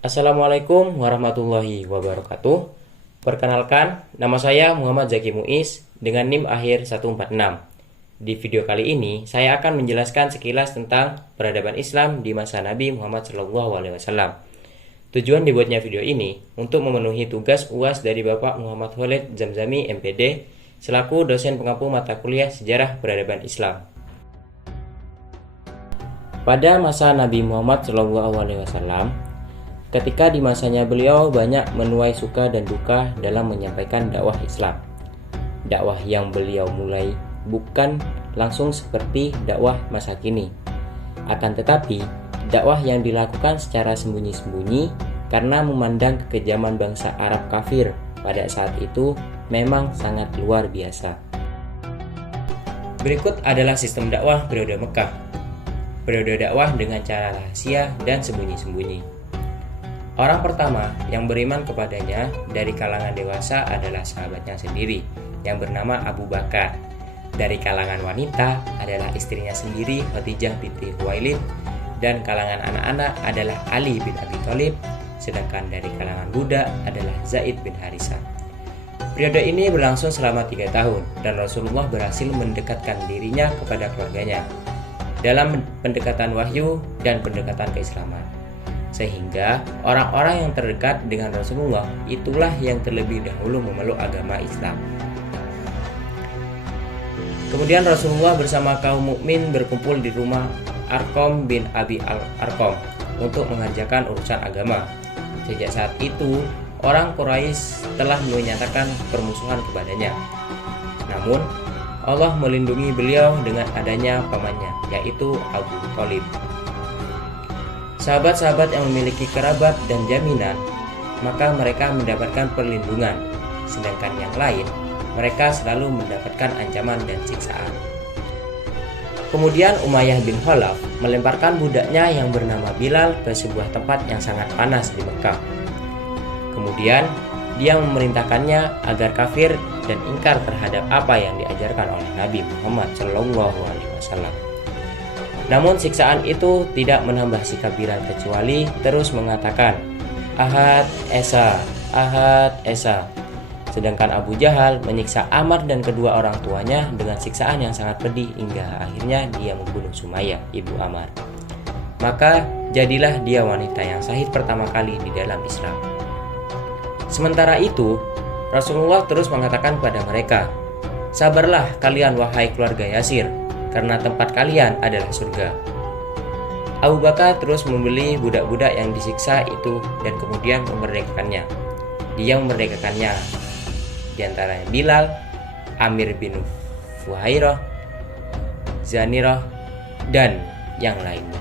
Assalamualaikum warahmatullahi wabarakatuh. Perkenalkan, nama saya Muhammad Zaki Muiz dengan NIM akhir 146. Di video kali ini, saya akan menjelaskan sekilas tentang peradaban Islam di masa Nabi Muhammad SAW. Tujuan dibuatnya video ini untuk memenuhi tugas UAS dari Bapak Muhammad Khalid Zamzami MPD selaku dosen pengampu mata kuliah Sejarah Peradaban Islam. Pada masa Nabi Muhammad SAW, ketika di masanya beliau banyak menuai suka dan duka dalam menyampaikan dakwah Islam. Dakwah yang beliau mulai bukan langsung seperti dakwah masa kini. Akan tetapi, dakwah yang dilakukan secara sembunyi-sembunyi karena memandang kekejaman bangsa Arab kafir pada saat itu memang sangat luar biasa. Berikut adalah sistem dakwah periode Mekah. Periode dakwah dengan cara rahasia dan sembunyi-sembunyi. Orang pertama yang beriman kepadanya dari kalangan dewasa adalah sahabatnya sendiri yang bernama Abu Bakar. Dari kalangan wanita adalah istrinya sendiri Khadijah binti Khuwailid, dan kalangan anak-anak adalah Ali bin Abi Thalib, sedangkan dari kalangan budak adalah Zaid bin Harisah. Periode ini berlangsung selama 3 tahun dan Rasulullah berhasil mendekatkan dirinya kepada keluarganya dalam pendekatan wahyu dan pendekatan keislaman. Sehingga orang-orang yang terdekat dengan Rasulullah itulah yang terlebih dahulu memeluk agama Islam. Kemudian Rasulullah bersama kaum mukmin berkumpul di rumah Arqam bin Abi Arqam untuk mengerjakan urusan agama. Sejak saat itu, orang Quraisy telah menyatakan permusuhan kepadanya. Namun, Allah melindungi beliau dengan adanya pamannya, yaitu Abu Thalib. Sahabat-sahabat yang memiliki kerabat dan jaminan, maka mereka mendapatkan perlindungan, sedangkan yang lain, mereka selalu mendapatkan ancaman dan siksaan. Kemudian Umayyah bin Khalaf melemparkan budaknya yang bernama Bilal ke sebuah tempat yang sangat panas di Mekah. Kemudian dia memerintahkannya agar kafir dan ingkar terhadap apa yang diajarkan oleh Nabi Muhammad SAW. Namun siksaan itu tidak menambah sikap Bilal kecuali terus mengatakan Ahad Esa, Ahad Esa. Sedangkan Abu Jahal menyiksa Ammar dan kedua orang tuanya dengan siksaan yang sangat pedih hingga akhirnya dia membunuh Sumayyah, ibu Ammar. Maka jadilah dia wanita yang syahid pertama kali di dalam Islam. Sementara itu, Rasulullah terus mengatakan kepada mereka, "Sabarlah kalian wahai keluarga Yasir, karena tempat kalian adalah surga." Abu Bakar terus membeli budak-budak yang disiksa itu dan kemudian memerdekakannya. Dia memerdekakannya di antaranya Bilal, Amir bin Fuhairah, Zanirah, dan yang lainnya.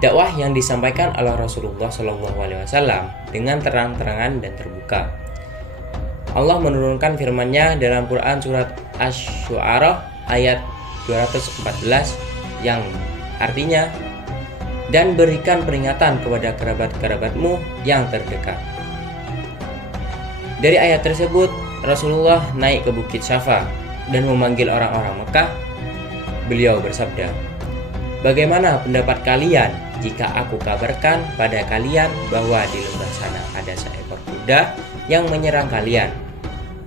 Dakwah yang disampaikan oleh Rasulullah SAW dengan terang-terangan dan terbuka. Allah menurunkan firman-Nya dalam Quran surat Asy-Syu'ara ayat 214 yang artinya, "Dan berikan peringatan kepada kerabat-kerabatmu yang terdekat." Dari ayat tersebut, Rasulullah naik ke Bukit Syafa dan memanggil orang-orang Mekah. Beliau bersabda, "Bagaimana pendapat kalian jika aku kabarkan pada kalian bahwa di lembah sana ada seekor kuda yang menyerang kalian?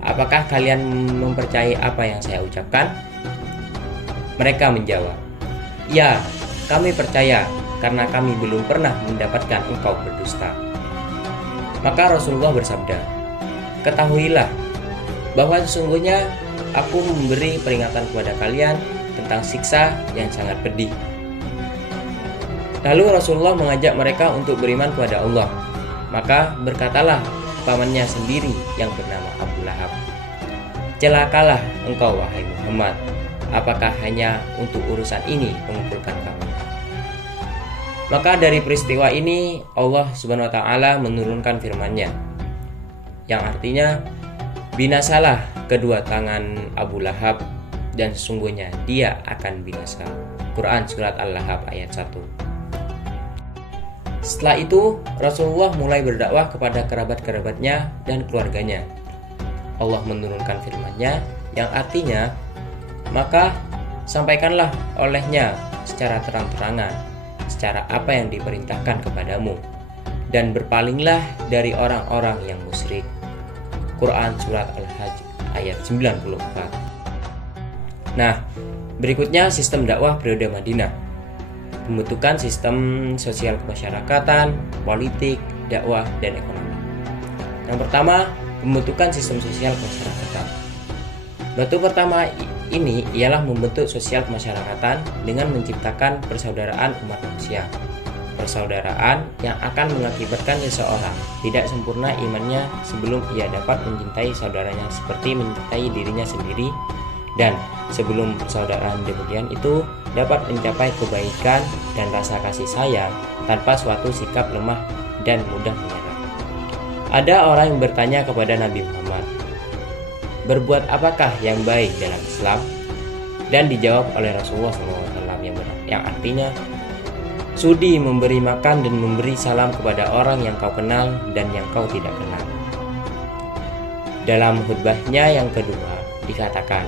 Apakah kalian mempercayai apa yang saya ucapkan?" Mereka menjawab, "Ya, kami percaya karena kami belum pernah mendapatkan engkau berdusta." Maka Rasulullah bersabda, "Ketahuilah bahwa sesungguhnya aku memberi peringatan kepada kalian tentang siksa yang sangat pedih." Lalu Rasulullah mengajak mereka untuk beriman kepada Allah. Maka berkatalah pamannya sendiri yang bernama Abu Lahab, "Celakalah engkau wahai Muhammad, apakah hanya untuk urusan ini mengumpulkan kamu?" Maka dari peristiwa ini Allah Subhanahu wa taala menurunkan firman-Nya yang artinya, "Binasalah kedua tangan Abu Lahab dan sesungguhnya dia akan binasa." Quran surat Al-Lahab ayat 1. Setelah itu Rasulullah mulai berdakwah kepada kerabat-kerabatnya dan keluarganya. Allah menurunkan firman-Nya yang artinya, "Maka sampaikanlah olehnya secara terang-terangan, secara apa yang diperintahkan kepadamu, dan berpalinglah dari orang-orang yang musyrik. Quran Surat Al-Hajj ayat 94. Nah, berikutnya sistem dakwah periode Madinah. Pembentukan sistem sosial kemasyarakatan, politik, dakwah, dan ekonomi. Yang pertama, pembentukan sistem sosial kemasyarakatan. Batu pertama ini ialah membentuk sosial kemasyarakatan dengan menciptakan persaudaraan umat manusia. Persaudaraan yang akan mengakibatkan seseorang tidak sempurna imannya sebelum ia dapat mencintai saudaranya seperti mencintai dirinya sendiri, dan sebelum persaudaraan demikian itu dapat mencapai kebaikan dan rasa kasih sayang tanpa suatu sikap lemah dan mudah menyerah. Ada orang yang bertanya kepada Nabi Muhammad, berbuat apakah yang baik dalam Islam? Dan dijawab oleh Rasulullah SAW yang artinya, sudi memberi makan dan memberi salam kepada orang yang kau kenal dan yang kau tidak kenal. Dalam khutbahnya yang kedua dikatakan,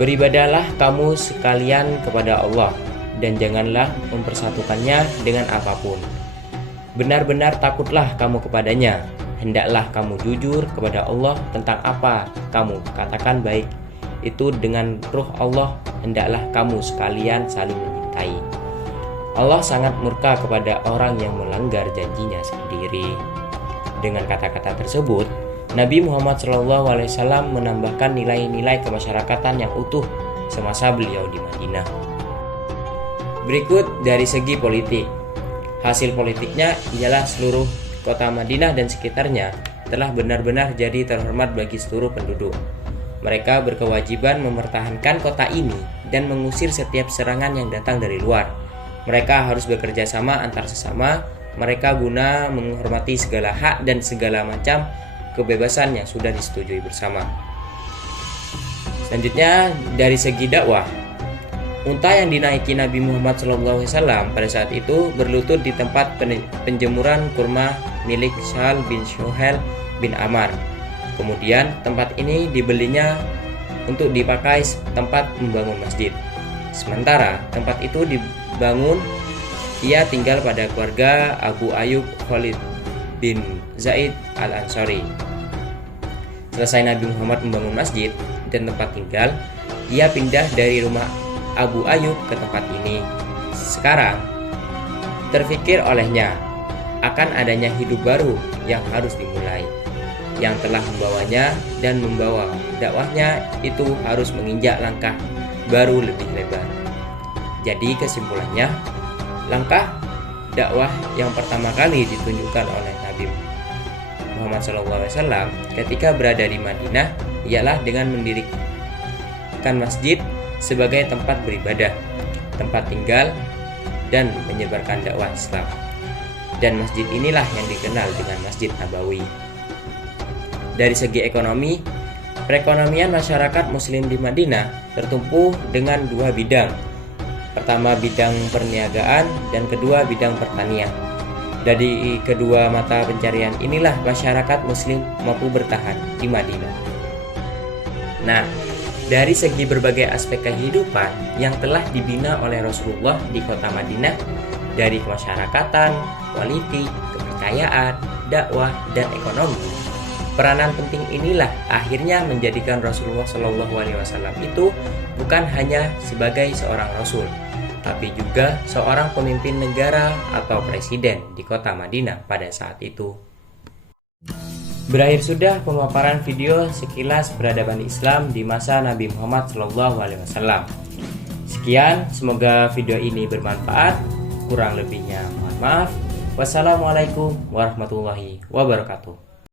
beribadahlah kamu sekalian kepada Allah dan janganlah mempersatukannya dengan apapun. Benar-benar takutlah kamu kepadanya. Hendaklah kamu jujur kepada Allah tentang apa kamu katakan baik itu dengan ruh Allah. Hendaklah kamu sekalian saling mencintai. Allah sangat murka kepada orang yang melanggar janjinya sendiri. Dengan kata-kata tersebut, Nabi Muhammad SAW menambahkan nilai-nilai kemasyarakatan yang utuh semasa beliau di Madinah. Berikut dari segi politik. Hasil politiknya ialah seluruh kota Madinah dan sekitarnya telah benar-benar jadi terhormat bagi seluruh penduduk. Mereka berkewajiban mempertahankan kota ini dan mengusir setiap serangan yang datang dari luar. Mereka harus bekerja sama antar sesama mereka guna menghormati segala hak dan segala macam kebebasan yang sudah disetujui bersama. Selanjutnya dari segi dakwah. Unta yang dinaiki Nabi Muhammad SAW pada saat itu berlutut di tempat penjemuran kurma milik Sahal bin Suhail bin Amr. Kemudian tempat ini dibelinya untuk dipakai tempat membangun masjid. Sementara tempat itu dibangun, ia tinggal pada keluarga Abu Ayyub Khalid bin Zaid al-Ansari. Selesai Nabi Muhammad membangun masjid dan tempat tinggal, ia pindah dari rumah Abu Ayyub ke tempat ini. Sekarang terfikir olehnya akan adanya hidup baru yang harus dimulai, yang telah membawanya dan membawa dakwahnya itu harus menginjak langkah baru lebih lebar. Jadi kesimpulannya, langkah dakwah yang pertama kali ditunjukkan oleh Nabi Muhammad SAW ketika berada di Madinah ialah dengan mendirikan masjid sebagai tempat beribadah, tempat tinggal, dan menyebarkan dakwah Islam. Dan masjid inilah yang dikenal dengan Masjid Nabawi. Dari segi ekonomi, perekonomian masyarakat Muslim di Madinah tertumpu dengan dua bidang. Pertama bidang perniagaan dan kedua bidang pertanian. Dari kedua mata pencarian inilah masyarakat Muslim mampu bertahan di Madinah. Nah, dari segi berbagai aspek kehidupan yang telah dibina oleh Rasulullah di kota Madinah, dari kemasyarakatan, politik, kepercayaan, dakwah, dan ekonomi, peranan penting inilah akhirnya menjadikan Rasulullah SAW itu bukan hanya sebagai seorang Rasul, tapi juga seorang pemimpin negara atau presiden di kota Madinah pada saat itu. Berakhir sudah pemaparan video sekilas peradaban Islam di masa Nabi Muhammad SAW. Sekian, semoga video ini bermanfaat. Kurang lebihnya mohon maaf. Wassalamualaikum warahmatullahi wabarakatuh.